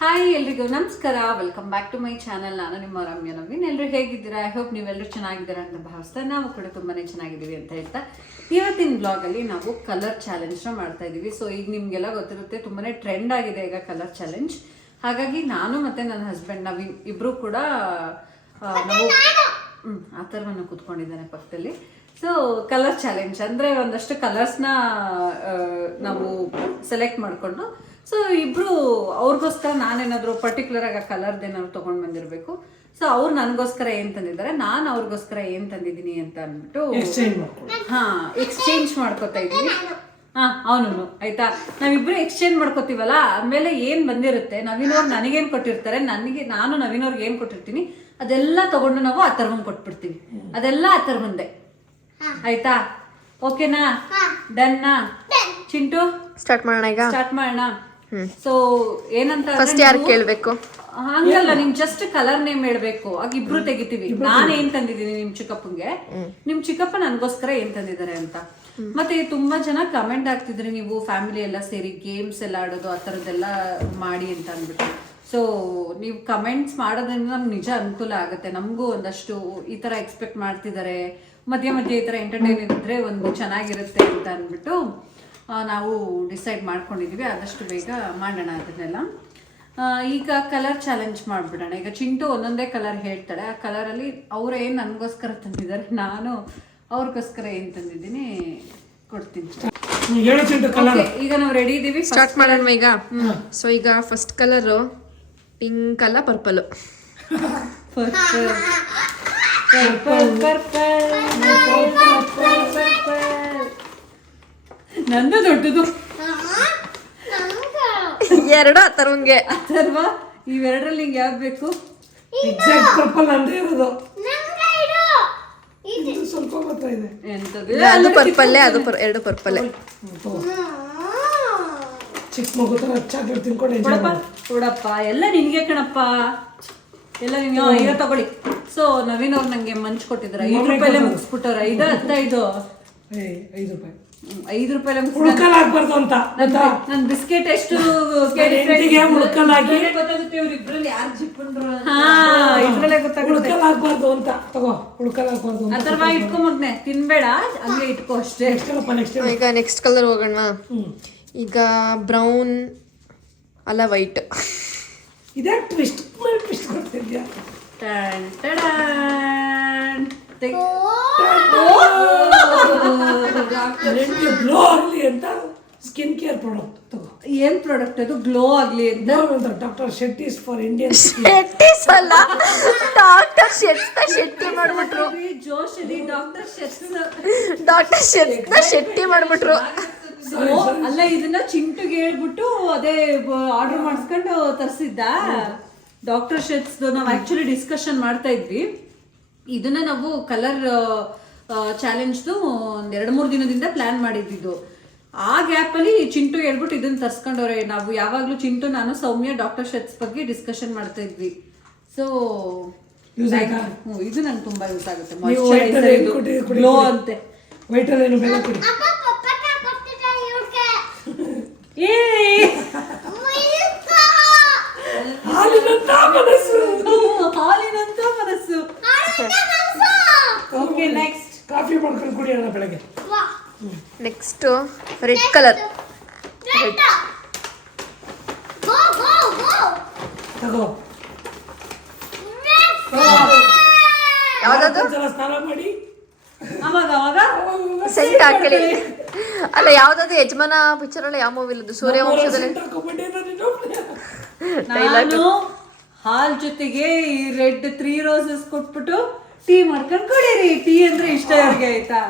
Hi ಎಲ್ರಿಗೂ ನಮಸ್ಕಾರ, welcome back to my channel. ನಾನು ನಿಮ್ಮ ರಮ್ಯ ನವೀನ್. ಎಲ್ಲರೂ ಹೇಗಿದ್ದೀರಾ? ಐ ಹೋಪ್ ನೀವೆಲ್ಲರೂ ಚೆನ್ನಾಗಿದ್ದೀರಾ ಅಂತ ಭಾವಿಸ್ತಾ ನಾವು ಕೂಡ ತುಂಬಾನೇ ಚೆನ್ನಾಗಿದ್ದೀವಿ ಅಂತ ಹೇಳ್ತಾ ಇವತ್ತಿನ ಬ್ಲಾಗಲ್ಲಿ ನಾವು ಕಲರ್ ಚಾಲೆಂಜ್ನ ಮಾಡ್ತಾ ಇದ್ದೀವಿ. ಸೊ ಈಗ ನಿಮಗೆಲ್ಲ ಗೊತ್ತಿರುತ್ತೆ, ತುಂಬಾನೇ ಟ್ರೆಂಡ್ ಆಗಿದೆ ಈಗ ಕಲರ್ ಚಾಲೆಂಜ್. ಹಾಗಾಗಿ ನಾನು ಮತ್ತೆ ನನ್ನ ಹಸ್ಬೆಂಡ್ ನವೀನ್ ಇಬ್ರು ಕೂಡ ನಾವು ಆ ಥರವನ್ನು ಕೂತ್ಕೊಂಡಿದ್ದಾನೆ ಪಕ್ಕದಲ್ಲಿ. ಸೊ ಕಲರ್ ಚಾಲೆಂಜ್ ಅಂದರೆ ಒಂದಷ್ಟು ಕಲರ್ಸ್ನ ನಾವು ಸೆಲೆಕ್ಟ್ ಮಾಡಿಕೊಂಡು, ಸೊ ಇಬ್ರು ಅವ್ರಿಗೋಸ್ಕರ ನಾನೇನಾದ್ರು ಪರ್ಟಿಕ್ಯುಲರ್ ಆಗಿ ಆ ಕಲರ್ದು ಏನಾದ್ರು ತೊಗೊಂಡು ಬಂದಿರಬೇಕು. ಸೊ ಅವ್ರು ನನಗೋಸ್ಕರ ಏನು ತಂದಿದ್ದಾರೆ, ನಾನು ಅವ್ರಿಗೋಸ್ಕರ ಏನು ತಂದಿದ್ದೀನಿ ಅಂತ ಅಂದ್ಬಿಟ್ಟು ಎಕ್ಸ್ಚೇಂಜ್ ಮಾಡ್ಕೋತಾ ಇದ್ದೀವಿ. ಅವನು ಆಯ್ತಾ, ನಾವಿಬ್ರು ಎಕ್ಸ್ಚೇಂಜ್ ಮಾಡ್ಕೋತೀವಲ್ಲ, ಆಮೇಲೆ ಏನು ಬಂದಿರುತ್ತೆ, ನವೀನವ್ರು ನನಗೇನು ಕೊಟ್ಟಿರ್ತಾರೆ, ನಾನು ನವೀನವ್ರಿಗೆ ಏನು ಕೊಟ್ಟಿರ್ತೀನಿ ಅದೆಲ್ಲ ತಗೊಂಡು ನಾವು ಆ ಥರವಂಗೆ ಕೊಟ್ಬಿಡ್ತೀವಿ. ಅದೆಲ್ಲ ಆ ಥರ ಬಂದೆ ಆಯ್ತಾ? ಓಕೆನಾ? ಡನ್ನಾ? ಚಿಂಟು ಸ್ಟಾರ್ಟ್ ಮಾಡೋಣ ಈಗ. ಸ್ಟಾರ್ಟ್ ಮಾಡೋಣ. ಸೊ ಏನಂತ ಫಸ್ಟ್ ಯಾರು ಕೇಳಬೇಕು? ಹಂಗಲ್ಲ, ನಿಮ್ ಜಸ್ಟ್ ಕಲರ್ ನೇಮ್ ಹೇಳ್ಬೇಕು, ಆಗ ಇಬ್ರು ತೆಗಿತೀವಿ. ನಾನು ಏನ್ ತಂದಿದ್ದೀನಿ ನಿಮ್ ಚಿಕ್ಕಪ್ಪಂಗೆ, ನಿಮ್ ಚಿಕ್ಕಪ್ಪ ನನ್ಗೋಸ್ಕರ ಏನ್ ತಂದಿದ್ದಾರೆ ಅಂತ. ಮತ್ತೆ ತುಂಬಾ ಜನ ಕಮೆಂಟ್ ಆಗ್ತಿದ್ರಿ, ನೀವು ಫ್ಯಾಮಿಲಿ ಎಲ್ಲ ಸೇರಿ ಗೇಮ್ಸ್ ಎಲ್ಲ ಆಡೋದು ಆ ಥರದ್ದೆಲ್ಲ ಮಾಡಿ ಅಂತ ಅಂದ್ಬಿಟ್ಟು. ಸೊ ನೀವು ಕಮೆಂಟ್ಸ್ ಮಾಡೋದ್ರಿಂದ ನಮ್ಗೆ ನಿಜ ಅನುಕೂಲ ಆಗುತ್ತೆ. ನಮಗೂ ಒಂದಷ್ಟು ಈ ಥರ ಎಕ್ಸ್ಪೆಕ್ಟ್ ಮಾಡ್ತಿದ್ದಾರೆ, ಮಧ್ಯ ಮಧ್ಯೆ ಈ ಥರ ಎಂಟರ್ಟೈನ್ ಇದ್ರೆ ಒಂದು ಚೆನ್ನಾಗಿರುತ್ತೆ ಅಂತ ಅಂದ್ಬಿಟ್ಟು ನಾವು ಡಿಸೈಡ್ ಮಾಡ್ಕೊಂಡಿದ್ದೀವಿ. ಆದಷ್ಟು ಬೇಗ ಮಾಡೋಣ ಅದನ್ನೆಲ್ಲ. ಈಗ ಕಲರ್ ಚಾಲೆಂಜ್ ಮಾಡಿಬಿಡೋಣ. ಈಗ ಚಿಂಟು ಒಂದೊಂದೇ ಕಲರ್ ಹೇಳ್ತಾಳೆ, ಆ ಕಲರಲ್ಲಿ ಅವ್ರು ಏನು ನನಗೋಸ್ಕರ ತಂದಿದ್ದಾರೆ, ನಾನು ಅವ್ರಿಗೋಸ್ಕರ ಏನು ತಂದಿದ್ದೀನಿ ಕೊಡ್ತೀನಿ. ಈಗ ನಾವು ರೆಡಿ ಇದ್ದೀವಿ, ಸ್ಟಾರ್ಟ್ ಮಾಡೋಣ ಈಗ. ಸೊ ಈಗ ಫಸ್ಟ್ ಕಲರು ಪಿಂಕ್ ಅಲ್ಲ, ಪರ್ಪಲ್. ನಂದು ದೊಡ್ಡದು ಎರಡು ಅಥರ್ವಂಗೆ. ಅಥರ್ವ, ಇವೆರಡರಲ್ಲಿ ನಿಂಗೆ ಯಾವ್ದು ಬೇಕು? ಎಕ್ಸಾಕ್ಟ್ ಪರ್ಪಲ್ ಅಂದ್ರೆ ಇರೋದು. ಸ್ವಲ್ಪ ಮಾತ್ರ ಇದೆ. ಅದು ಪರ್ಪಲ್ಲೇ, ಅದು ಎರಡು ಪರ್ಪಲ್ಲೇ. ಚಿಕ್ಕ ಮಗು ತರ ಚಾಕ್ಲೇಟ್ ತಿನ್ಕೊಂಡು ಕೊಡಪ್ಪ, ಎಲ್ಲ ನಿನ್ಗೆ ಕಣಪ್ಪ, ಎಲ್ಲ ನಿನ್ಗೆ. ಈಗ ತಗೊಳ್ಳಿ. ಸೊ ನವೀನ್ ಅವ್ರು ನಂಗೆ ಮಂಚ್ ಕೊಟ್ಟಿದ್ದಾರೆ, 5 ರೂಪಾಯಿಲೆ ಮುಗಿಸ್ಬಿಟ್ಟವ್ರ. 5 ರೂಪಾಯಿ 5 ರೂಪಾಯಿಲೆ ಮುಳುಕಲಾಗ್ಬಾರ್ದು ಅಂತ. ನನ್ ಬಿಸ್ಕೆಟ್ ಎಷ್ಟು ಮುಳುಕಲಾಗಿ ಗೊತ್ತಾಗುತ್ತೆ ಇವ್ರಿಬ್ರಲ್ಲಿ ಯಾರು ಜಿಪ್ಪಂಡ್ರು. ಇದ್ರಲ್ಲೇ ಗೊತ್ತಾಗುತ್ತೆ ಮುಳುಕಲಾಗ್ಬಾರ್ದು ಅಂತ. ತಗೋ, ಮುಳುಕಲಾಗ್ಬಾರ್ದು ಆ ಥರ ಇಟ್ಕೊಂಬಗ್ನೆ, ತಿನ್ಬೇಡ, ಹಂಗೆ ಇಟ್ಕೋ ಅಷ್ಟೇ. ಈಗ ನೆಕ್ಸ್ಟ್ ಕಲರ್ ಹೋಗೋಣ. ಈಗ ಬ್ರೌನ್ ಅಲ್ಲ, ವೈಟ್. ಇದೇ ಟ್ವಿಸ್ಟ್ ಟ್ವಿಸ್ಟ್ ಕೊಡ್ತಿದ್ಯಾ? ಗ್ಲೋ ಆಗ್ಲಿ ಅಂತ ಸ್ಕಿನ್ ಕೇರ್ ಪ್ರಾಡಕ್ಟ್ ತಗೋ. ಏನ್ ಪ್ರಾಡಕ್ಟ್ ಅದು? ಗ್ಲೋ ಆಗ್ಲಿ ಅಂತ. Doctor Shetty's for Indian. Shetty's ಅಲ್ಲ, ಡಾಕ್ಟರ್ ಶೆಟ್ಟಿ ಮಾಡ್ಬಿಟ್ರು. ಜೋಶಿ ಡಾಕ್ಟರ್ ಶೆಟ್ಟಿ ಮಾಡ್ಬಿಟ್ರು. ಅಲ್ಲ, ಇದನ್ನ ಚಿಂಟುಗೆ ಹೇಳ್ಬಿಟ್ಟು ಅದೇ ಆರ್ಡರ್ ಮಾಡಿಸ್ಕೊಂಡು ತರಿಸಿದ್ದ ಡಾಕ್ಟರ್ ಶೆಟ್ಸ್. ನಾವು ಆಕ್ಚುಲಿ ಡಿಸ್ಕಷನ್ ಮಾಡ್ತಾ ಇದ್ವಿ, ಇದನ್ನ ನಾವು ಕಲರ್ ಚಾಲೆಂಜ್ದು ಒಂದ್ 2-3 ದಿನದಿಂದ ಪ್ಲಾನ್ ಮಾಡಿದ್ದು. ಆ ಗ್ಯಾಪಲ್ಲಿ ಚಿಂಟು ಹೇಳ್ಬಿಟ್ಟು ಇದನ್ನ ತರ್ಸ್ಕೊಂಡವ್ರೆ. ನಾವು ಯಾವಾಗ್ಲೂ ಚಿಂಟು, ನಾನು, ಸೌಮ್ಯ ಡಾಕ್ಟರ್ ಶೆಟ್ಸ್ ಬಗ್ಗೆ ಡಿಸ್ಕಷನ್ ಮಾಡ್ತಾ ಇದ್ವಿ. ಸೊ ಇದು ನಂಗೆ ತುಂಬಾ ಯೂಸ್ ಆಗುತ್ತೆ. ಗ್ಲೋ ಅಂತೆ. ವೈಟಲ್ಲೇನು ಬೇಗ ಕೊಡಿ. ಹಾಲಿನಂತ ಮನಸ್ಸು. ಓಕೆ, ನೆಕ್ಸ್ಟ್ ಕಾಫಿ ಮಾಡ್ಕೊಂಡು ಕುಡಿಯೋಣ ಬೆಳಗ್ಗೆ. Next red colour. ತಗೋ. ಯಾವ್ದಾದ್ರು ಸ್ನಾನ ಮಾಡಿ ಅವಾಗ ಸೆಂಟ್ ಹಾಕಲಿ. ಅಲ್ಲ, ಯಾವ್ದಾದ್ರು ಯಜಮಾನ ಪಿಕ್ಚರ್ ಅಲ್ಲ, ಯಾವ ಮೂವಿ ಇಲ್ಲದು, ಸೂರ್ಯವಂಶದಲ್ಲಿ. ನಾನು ಹಾಲ್ ಜೊತೆಗೆ ಈ ರೆಡ್ 3 ರೋಸಸ್ ಕೊಟ್ಬಿಟ್ಟು ಟೀ ಮಾಡ್ಕೊಂಡು ಕುಡೀರಿ. ಟೀ ಅಂದ್ರೆ ಇಷ್ಟ ಅವ್ರಿಗೆ, ಆಯ್ತಾ?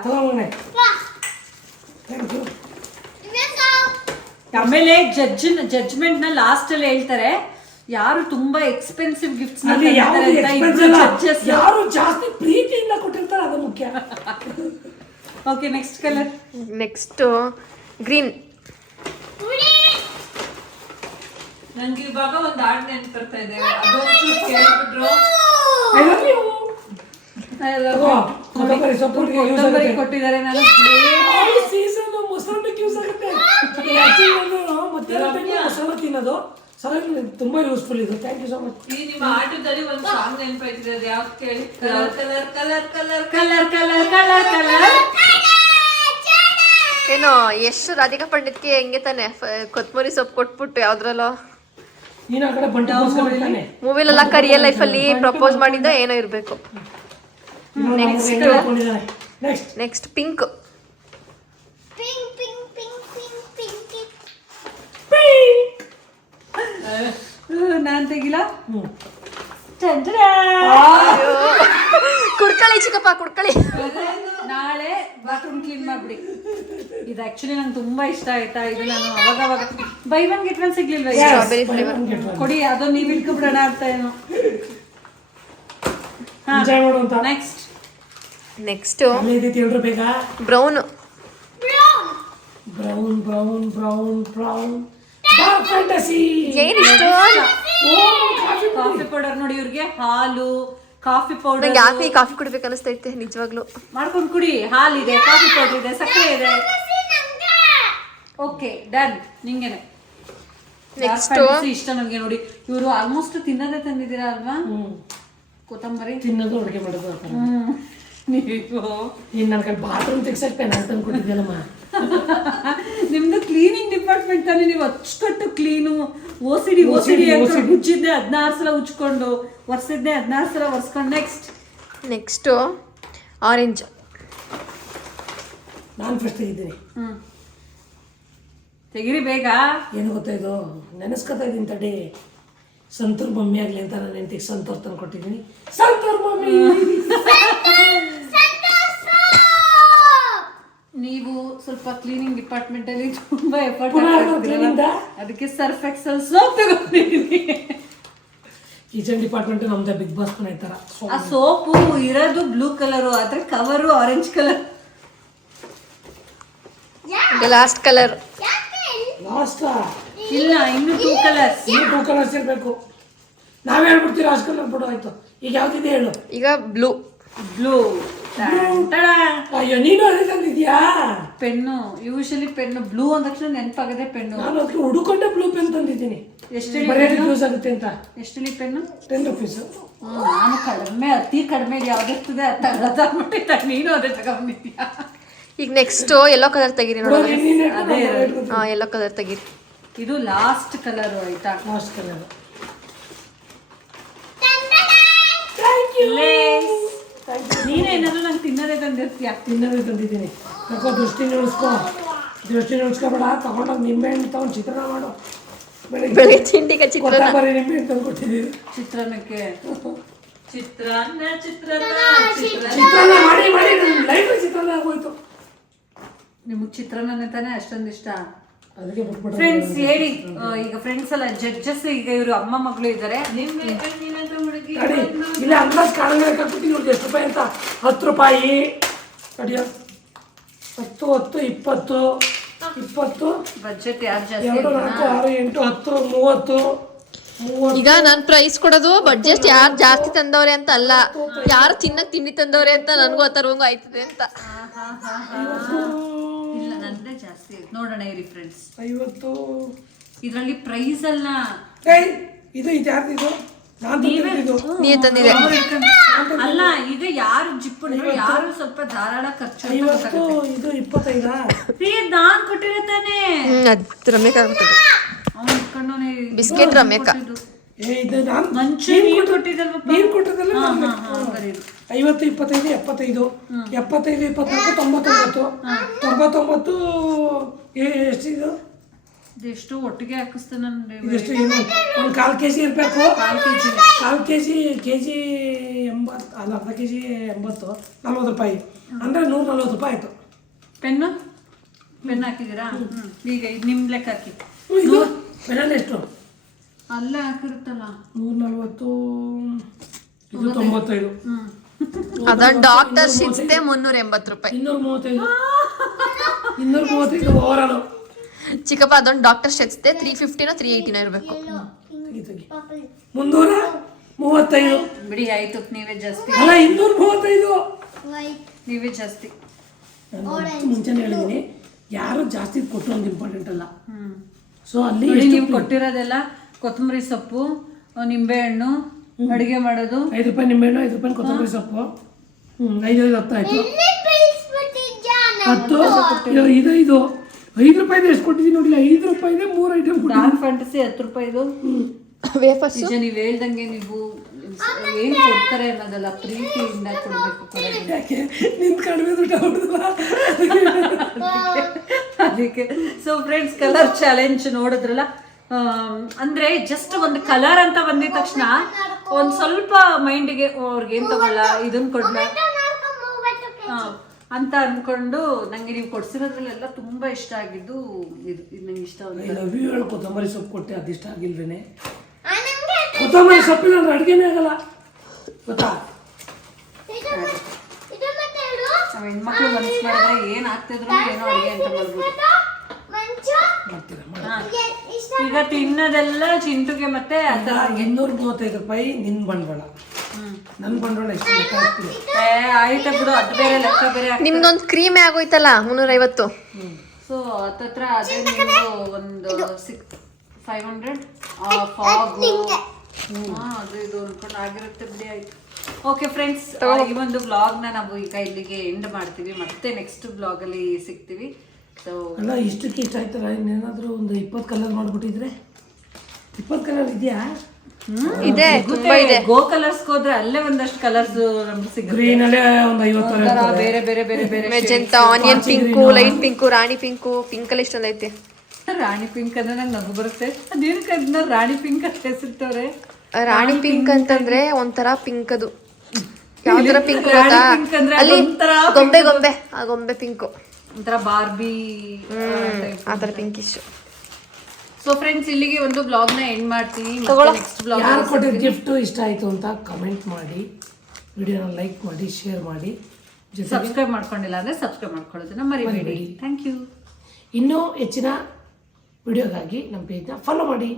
ಆಮೇಲೆ ಜಡ್ಜ್ಮೆಂಟ್ ನ ಲಾಸ್ಟ್ ಅಲ್ಲಿ ಹೇಳ್ತಾರೆ, ಯಾರು ತುಂಬಾ ಎಕ್ಸ್ಪೆನ್ಸಿವ್ ಗಿಫ್ಟ್ಸ್ ಯಾರು ಜಾಸ್ತಿ ಪ್ರೀತಿಯಿಂದ ಕೊಟ್ಟಿರ್ತಾರೆ, ಅದು ಮುಖ್ಯ. Okay, next colour. Next green. ನಂಗೆ ಇವಾಗ ಒಂದು ಹಾಡು ನೆನ್ಪು ಬರ್ತಾ ಇದೆ, ಅದೊಂದು ಕೇಳ್ಬಿಟ್ರು. ಕೊಟ್ಟಿದ್ದಾರೆ. ನಾನು ಸೀಸನ್ ಮೊಸರನ್ನ ಯೂಸ್ ಆಗುತ್ತೆ. ಮೊಸರು ತಿನ್ನೋದು ಸರ್ ತುಂಬಾ ಯೂಸ್ಫುಲ್ ಇದು. Thank you so much. ಈ ನಿಮ್ಮ ಆಟದಲ್ಲಿ ಒಂದು ಸಾಂಗ್ ನೆನಪಾಯ್ತಿದೆ, ಅದು ಯಾವ್ದು ಕೇಳಿ? Colour colour colour colour colour colour colour colour. ಏನೋ ಎಷ್ಟು ರಾಧಿಕಾ ಪಂಡಿತ್ಗೆ ಹೆಂಗೆ ತಾನೆ ಕೊತ್ತಂಬರಿ ಸೊಪ್ಪು ಕೊಟ್ಬಿಟ್ಟು ಯಾವ್ದ್ರಲ್ಲೋ ನೀನು ಆ ಕಡೆ ಬಂಟ ಬರ್ತಾನೆ ಮೂವಿಲೆಲ್ಲ ರಿಯಲ್ ಲೈಫ್ ಅಲ್ಲಿ ಪ್ರಪೋಸ್ ಮಾಡಿದ್ದ ಏನೋ ಇರ್ಬೇಕು. Next pink. ನಾನ್ ತೆಗಿಲ್ಲ. ಕುಡ್ಕಳಿ ಚಿಕ್ಕಪ್ಪ ಕುಡ್ಕಳಿ. ನಾಳೆ ಬಾತ್ರೂಮ್ ಕ್ಲೀನ್ ಮಾಡ್ಬಿಡಿ. ಇದು ಆಕ್ಚುಲಿ ನಂಗೆ ತುಂಬಾ ಇಷ್ಟ ಆಯ್ತಾ. ಇದು ನಾನು ಅವಾಗ ಬೈ ಒನ್ ಗೆಟ್ ಒನ್ ಸಿಗ್ಲಿಲ್ವಾ? ಸ್ಟ್ರಾಬೆರಿ ಫ್ಲೇವರ್ ಕೊಡಿ, ಅದು ನೀವ್ ಇಟ್ಕೊಬಿಡೋಣ ಅಂತ ಏನೋ. ಎಂಜಾಯ್ ಮಾಡುವಂತ. ನೆಕ್ಸ್ಟ್ ಹೇಳ್ರಿ ಬೇಗ. Brown. Brown brown brown brown fantasy. ಏನ್ ಇಷ್ಟು ಕಾಫಿ ಪೌಡರ್ ನೋಡಿ ಇವ್ರಿಗೆ. ಹಾಲು, ಕಾಫಿ ಪೌಡರ್. ನಂಗೆ ಯಾಕೆ ಕಾಫಿ ಕುಡಿಬೇಕು ಅನಿಸ್ತೈತೆ ನಿಜವಾಗ್ಲು. ಮಾಡ್ಕೊಂಡು ಕುಡಿ. ಹಾಲಿದೆ, ಕಾಫಿ ಪೌಡರ್ ಇದೆ, ಸಕ್ಕರೆ ಇದೆ. Okay done. ನಿಂಗೇನೆ ನೆಕ್ಸ್ಟ್ ಇಷ್ಟ ನಂಗೆ. ನೋಡಿ ಇವರು ಆಲ್ಮೋಸ್ಟ್ ತಿನ್ನೋದೇ ತಂದಿದ್ದೀರಾ ಅಲ್ವಾ? ಕೊತ್ತಂಬರಿ ತಿನ್ನೋದು ಅಡುಗೆ ಮಾಡೋದು. ನೀವು ಇನ್ನು ನನ್ನ ಕಡೆ ಬಾತ್ರೂಮ್ ತೆಗ್ಸಕ್ಕೆ ಪೆನ್ ಅಂತ ಅನ್ಕೊಂಡಿದ್ಯಲ್ಲಮ್ಮ. ನಿಮ್ದು ಕ್ಲೀನಿಂಗ್ ಡಿಪಾರ್ಟ್ಮೆಂಟ್ ತಾನೇ. ನೀವು ಅಚ್ಚುಕಟ್ಟು ಕ್ಲೀನು. ಓಸಿಡಿ ಅಂತ ಉಜ್ಜಿದ್ದೆ 16 ಸಲ ಉಜ್ಕೊಂಡು, ಒರೆಸಿದ್ದೆ 16 ಸಲ ಒರೆಸ್ಕೊಂಡು. Next orange. ನಾನು ಫಸ್ಟ್ ತೆಗಿದ್ದೀನಿ. ತೆಗಿರಿ ಬೇಗ. ಏನು ಗೊತ್ತಾ ಇದು ನೆನೆಸ್ಕೊತಾ ಇದ್ದೀನಿ ತಡಿ. ಸಂತೂರ್ ಮಮ್ಮಿ ಆಗ್ಲಿ ಅಂತ ನಾನು ಹೆಂಡತಿಗೆ ಸಂತೂರ್ ತಂದು ಕೊಟ್ಟಿದ್ದೀನಿ. ಸಂತೂರ್ ಮಮ್ಮಿ. ನೀವು ಸ್ವಲ್ಪ ಕ್ಲೀನಿಂಗ್ ಡಿಪಾರ್ಟ್ಮೆಂಟ್ ಅಲ್ಲಿ ತುಂಬಾ ಎಫರ್ಟ್, ಅದಕ್ಕೆ ಸರ್ಫ್ ಎಕ್ಸೆಲ್ ಸೋಪ್ ತಗೊಂಡಿದ್ದೀನಿ. ಕಿಚನ್ ಡಿಪಾರ್ಟ್ಮೆಂಟ್ ನಮ್ದು ಬಿಗ್ ಬಾಸ್ ಮನೆ ತರ. ಆ ಸೋಪು ಇರೋದು ಬ್ಲೂ ಕಲರು, ಅದ್ರ cover orange colour. Last colour. Last ಇಲ್ಲ, ಇನ್ನು 2 ಕಲರ್ಸ್. ಇನ್ನು 2 ಕಲರ್ಸ್ ಇರಬೇಕು. ನಾವೇ ಹೇಳ್ಬಿಡ್ತೀವಿ ಲಾಸ್ಟ್ ಕಲರ್ ಬಿಡು. ಆಯ್ತು, ಈಗ ಯಾವ್ದಿದೆ ಹೇಳು. ಈಗ ಬ್ಲೂ. ಬ್ಲೂ. ಅಯ್ಯೋ ನೀನು ಅದೇ ತಂದಿದ್ಯಾ? ಪೆನ್ನು. ಯೂಶಲಿ ಪೆನ್ನು ಬ್ಲೂ ಅಂದ ತಕ್ಷಣ ನೆನಪಾಗದೆ ಪೆನ್ನು. ನಾನು ಅದಕ್ಕೆ ಹುಡುಕೊಂಡೆ ಬ್ಲೂ ಪೆನ್ ತಂದಿದ್ದೀನಿ. ಎಷ್ಟು ಬರೆಯೋದಕ್ಕೆ ಯೂಸ್ ಆಗುತ್ತೆ ಅಂತ. ಎಷ್ಟು ಪೆನ್ನು? 10 rupees. ನಾನು ಕಡಿಮೆ, ಅತಿ ಕಡಿಮೆ ಯಾವ್ದಿರ್ತದೆ ಅದು ತಗೊಂಡ್ಬಿಟ್ಟಿದ್ದ. ನೀನು ಅದೇ ತಗೊಂಡಿದ್ಯಾ? ಈಗ ನೆಕ್ಸ್ಟ್ ಯೆಲ್ಲೋ ಕಲರ್ ತೆಗೀರಿ ನೋಡೋಣ. ಹಾ ಯೆಲ್ಲೋ ಕಲರ್ ತೆಗೀರಿ. ಇದು ಲಾಸ್ಟ್ ಕಲರ್ ಆಯ್ತಾ? Last colour. ನೀನೇನಾದ್ರು ನಂಗೆ ತಿನ್ನೋದೇ ತಂದಿರ್ತೀಯ. ತಿನ್ನೋದೇ ತಂದಿದ್ದೀನಿ. ಯಾಕೋ ದೃಷ್ಟಿ ನಿಲ್ಸ್ಕೊಬೇಡ. ತಗೊಂಡೋಗಿ ನಿಂಬೆ ಹಣ್ಣು ತಗೊಂಡು ಚಿತ್ರಾನ್ನ ಮಾಡು. ಬೆಳಿಗ್ಗೆ ತಿಂಡಿಗೆ ಚಿತ್ರಾನ್ನ. ಬರೀ ನಿಂಬೆ ಹಣ್ಣು ತಂದು ಕೊಟ್ಟಿದ್ದೀವಿ ಚಿತ್ರಾನ್ನಕ್ಕೆ. ಚಿತ್ರಾನ್ನ ಮಾಡಿ ನನ್ನ ಲೈಫ್ ಚಿತ್ರಾನ್ನ ಆಗೋಯ್ತು. ನಿಮಗೆ ಚಿತ್ರಾನ್ನನೇ ತಾನೇ ಅಷ್ಟೊಂದು ಇಷ್ಟ? ಅದಕ್ಕೆ ಬಿಟ್ಬಿಟ್ಟು ಫ್ರೆಂಡ್ಸ್ ಹೇಳಿ. ಈಗ ಫ್ರೆಂಡ್ಸ್ ಎಲ್ಲ ಜಡ್ಜಸ್, ಈಗ ಇವರು ಅಮ್ಮ ಮಗಳು ಇದ್ದಾರೆ. ಹುಡುಗಿ ಇಲ್ಲ ಅಂದಾಜ್ ಕಾಣಂಗೆ ಹಾಕ್ಬಿಟ್ಟು ಇವ್ರಿಗೆ ಎಷ್ಟು ರೂಪಾಯಿ ಅಂತ. 10 ರೂಪಾಯಿ ಕಡಿಯೋ. 10 10 20 20. ಬಜೆಟ್ ಯಾರು 2 ಜಾಸ್ತಿ? 4 6 8 10 30. ಈಗ ನಾನ್ ಪ್ರೈಸ್ ಕೊಡೋದು ಬಡ್ಜೆಟ್ ಯಾರು ಜಾಸ್ತಿ ತಂದವ್ರೆ ಅಂತ ಅಲ್ಲ, ಯಾರು ತಿನ್ನಕ್ ತಿಂಡಿ ತಂದವ್ರೆ ಅಂತ ನನ್ಗೂ ಆ ತರವಂಗ ಆಯ್ತದೆ ಅಂತ. ಇಲ್ಲ ನಂದೇ ಜಾಸ್ತಿ. ನೋಡೋಣ ಇರಿ ಫ್ರೆಂಡ್ಸ್. 50. ಇದರಲ್ಲಿ ಪ್ರೈಸ್ ಅಲ್ಲ. ಇದು ಯಾರ್ದಿದು? ನಾನು ತಂದಿದ್ದು. ನೀವೇ ತಂದಿದೆ. ಅಲ್ಲ, ಈಗ ಯಾರು ಜಿಪ್ಪು ಯಾರು ಸ್ವಲ್ಪ ಧಾರಾಳ ಖರ್ಚು. 50. ಇದು 25. ನಾನ್ ಕೊಟ್ಟಿರುತ್ತಾನೆ. ಅದು ರಮ್ಯಕ್ ಆಗ್ಬಿಟ್ಟದೆ. ಅವ್ನು ಇಟ್ಕೊಂಡವನೇ. ಬಿಸ್ಕೆಟ್ ರಮ್ಯಕ್ಕ. ಇದು ನಾನು ಮಂಚು ನೀರು ಕೊಟ್ಟಿದ್ದಲ್ವಪ್ಪ? ನೀರು ಕೊಟ್ಟಿದ್ದಲ್ಲ. 50 25 75 75 24 99 ಎಷ್ಟಿದು? ಇದೆಷ್ಟು ಒಟ್ಟಿಗೆ ಹಾಕಿಸ್ತಾನೆ. ಇದೆಷ್ಟು? ಏನು ಒಂದು 1/4 kg ಇರಬೇಕು. 1/4 kg. ಕೆಜಿ 80 ಅಲ್ಲ, ಅರ್ಧ kg 80 40 ರೂಪಾಯಿ. ಅಂದರೆ 140 ರೂಪಾಯಿ ಆಯಿತು. ಪೆನ್ನು ಹಾಕಿದ್ದೀರಾ? ಈಗ ಇದು ನಿಮ್ಮ ಲೆಕ್ಕ ಹಾಕಿ. ಇದು ಪೆನಲ್ಲಿ ಎಷ್ಟು? ಅಲ್ಲೇ ಹಾಕಿರುತ್ತಲ್ಲ. 140. ಇದು 95. ಅದೊಂದು ಡಾಕ್ಟರ್ ಶಿಸ್ತೆ 380 ರೂಪಾಯಿ. 235 ಓವರಾಲು. ಚಿಕ್ಕಪ್ಪ ಅದೊಂದು ಡಾಕ್ಟರ್ ಶಿಸ್ತೆ 350 380 ಇರಬೇಕು. 335. ಬಿಡಿ ಆಯ್ತು, ನೀವೇ ಜಾಸ್ತಿ. ಅಲ್ಲ 235. ನೀವೇ ಜಾಸ್ತಿ. ಮುಂಚೆನೇ ಹೇಳಿದ್ದೀನಿ, ಯಾರು ಜಾಸ್ತಿ ಕೊಟ್ಟು ಒಂದು ಇಂಪಾರ್ಟೆಂಟ್ ಅಲ್ಲ. ಸೊ ಅಲ್ಲಿ ನೀವು ಕೊಟ್ಟಿರೋದೆಲ್ಲ ಕೊತ್ತಂಬರಿ ಸೊಪ್ಪು, ನಿಂಬೆಹಣ್ಣು, ಅಡುಗೆ ಮಾಡೋದು. 5 ರೂಪಾಯಿ ನಿಂಬೆಹಣ್ಣು, 5 ರೂಪಾಯಿ ಕೊತ್ತಂಬರಿ ಸೊಪ್ಪು. 5 10 ಆಯ್ತು. 10 ಇದು 5 ರೂಪಾಯಿದು ಎಷ್ಟು ಕೊಟ್ಟಿದ್ದೀನಿ ನೋಡಿಲ್ಲ. 5 ರೂಪಾಯಿದೆ 3 ಐಟಮ್ ಕೊಟ್ಟಿದ್ದೀನಿ. ಡಾರ್ಕ್ ಫ್ಯಾಂಟಸಿ 10 ರೂಪಾಯಿದು. ವೇಫರ್ಸ್ ನಿಜ ನೀವು ಹೇಳ್ದಂಗೆ ನೀವು ಏನ್ ಕೊಡ್ತಾರೆ ಅನ್ನೋದಲ್ಲ, ಪ್ರೀತಿಯಿಂದ ಕೊಡಬೇಕು. ಯಾಕೆ ನಿನ್ ಕಡಿಮೆ ದುಡ್ಡು ಹೊಡೆದಲ್ಲ ಅದಕ್ಕೆ. ಸೊ ಫ್ರೆಂಡ್ಸ್, ಕಲರ್ ಚಾಲೆಂಜ್ ನೋಡಿದ್ರಲ್ಲ. ಅಂದ್ರೆ ಜಸ್ಟ್ ಒಂದು ಕಲರ್ ಅಂತ ಬಂದಿದ ತಕ್ಷಣ ಒಂದ್ ಸ್ವಲ್ಪ ಮೈಂಡಿಗೆ ಅವ್ರಿಗೆ ಏನ್ ತಗೊಳ್ಳ, ಇದನ್ ಕೊಡ್ಲ ಅಂತ ಅನ್ಕೊಂಡು ನಂಗೆ ನೀವು ಕೊಡ್ಸಿರೋದ್ರಲ್ಲೆಲ್ಲ ತುಂಬಾ ಇಷ್ಟ ಆಗಿದ್ದು ಇದು ನಂಗೆ ಇಷ್ಟ. ಕೊತ್ತಂಬರಿ ಸೊಪ್ಪು ಕೊಟ್ಟೆ, ಅದಿಷ್ಟ ಆಗಿಲ್ವೇನೆ. ಕೊತ್ತಂಬರಿ ಸೊಪ್ಪಿನ ಅಡುಗೆನೇ ಆಗಲ್ಲ ಗೊತ್ತಾ. ನಾವ್ ಹೆಣ್ಮಕ್ಳು ಮನಸ್ಸು ಮಾಡಿದ್ರೆ ಏನ್ ಆಗ್ತಿದ್ರು ಏನೋ ಅಡುಗೆ ಅಂತ ಮಾಡ್ಬೋದು. ಈಗ ತಿನ್ನೋದೆಲ್ಲ ಚಿಂಟುಗೆ ಮತ್ತೆ 235 ರೂಪಾಯಿ ನಿನ್ ಬಂಡವಾಳ, ನನ್ ಬಂಡವಾಳ ಎಷ್ಟು ಆಯ್ತಾ ಬಿಡು, ಅದು ಬೇರೆ ಲೆಕ್ಕ ಬೇರೆ. ನಿಮ್ದೊಂದು ಕ್ರೀಮ್ ಆಗೋಯ್ತಲ್ಲ 350. ಸೊ ಹತ್ತತ್ರ ಅದೇ ನಿಮ್ದು ಒಂದು 500 ಫಾಗು ಅದು ಇದು ಅನ್ಕೊಂಡು ಆಗಿರುತ್ತೆ ಬಿಡಿ. ಆಯ್ತು, ಓಕೆ ಫ್ರೆಂಡ್ಸ್, ಈ ಒಂದು ವ್ಲಾಗ್ನ ನಾವು ಈಗ ಇಲ್ಲಿಗೆ ಎಂಡ್ ಮಾಡ್ತೀವಿ. ಮತ್ತೆ ನೆಕ್ಸ್ಟ್ ವ್ಲಾಗಲ್ಲಿ ಸಿಗ್ತೀವಿ. ಸೊ ಅಲ್ಲ, ಇಷ್ಟಕ್ಕೆ ಇಷ್ಟ ಆಯ್ತಲ್ಲ. ಇನ್ನೇನಾದ್ರೂ ಒಂದು 20 ಕಲರ್ ಮಾಡ್ಬಿಟ್ಟಿದ್ರೆ. 20 ಕಲರ್ ಇದೆಯಾ? ಇದೆ, ತುಂಬಾ ಇದೆ. ಗೋ ಕಲರ್ಸ್ ಹೋದ್ರೆ ಅಲ್ಲೇ ಒಂದಷ್ಟು ಕಲರ್ಸ್ ನಮ್ಗೆ ಸಿಗುತ್ತೆ. ಗ್ರೀನ್ ಅಲ್ಲೇ ಒಂದು 50 ಬೇರೆ ಬೇರೆ ಬೇರೆ ಬೇರೆ magenta, onion pink, light pink, ರಾಣಿ ಪಿಂಕು, ಪಿಂಕ್ ಅಲ್ಲಿ ಇಷ್ಟೊಂದು ಐತೆ. ರಾಣಿ ಪಿಂಕ್ ಅಂದ್ರೆ ನಂಗೆ ನಗು ಬರುತ್ತೆ. ಅದೇನಕ್ಕೆ ಅದನ್ನ ರಾಣಿ ಪಿಂಕ್ ಅಂತ ಹೆಸರಿಟ್ಟವ್ರೆ? ರಾಣಿ ಪಿಂಕ್ ಅಂತಂದ್ರೆ ಒಂಥರ ಪಿಂಕ್. ಅದು ಯಾವ ತರ ಪಿಂಕ್ ಗೊತ್ತಾ? ಅಲ್ಲಿ ಗೊಂಬೆ ಗೊಂಬೆ, ಆ ಗೊಂಬೆ ಪಿಂಕು, ಒಂಥರ ಬಾರ್ಬಿ ಆ ತರ ಪಿಂಕಿಶ್. ಸೊ ಫ್ರೆಂಡ್ಸ್, ಇಲ್ಲಿಗೆ ಒಂದು ಬ್ಲಾಗ್ನ ಎಂಡ್ ಮಾಡ್ತೀನಿ. ನೆಕ್ಸ್ಟ್ ಬ್ಲಾಗ್ ಯಾರು ಕೊಟ್ಟಿದ್ದ ಗಿಫ್ಟ್ ಇಷ್ಟ ಆಯ್ತು ಅಂತ ಕಮೆಂಟ್ ಮಾಡಿ, ವಿಡಿಯೋನ ಲೈಕ್ ಮಾಡಿ, ಶೇರ್ ಮಾಡಿ, ಸಬ್ಸ್ಕ್ರೈಬ್ ಮಾಡ್ಕೊಂಡಿಲ್ಲ ಅಂದ್ರೆ ಸಬ್ಸ್ಕ್ರೈಬ್ ಮಾಡ್ಕೊಳ್ಳೋದನ್ನ ಮರಿಬೇಡಿ. Thank you. ಇನ್ನೂ ಹೆಚ್ಚಿನ ವಿಡಿಯೋಗಾಗಿ ನಮ್ಮ ಪೇಜ್ನ ಫಾಲೋ ಮಾಡಿ.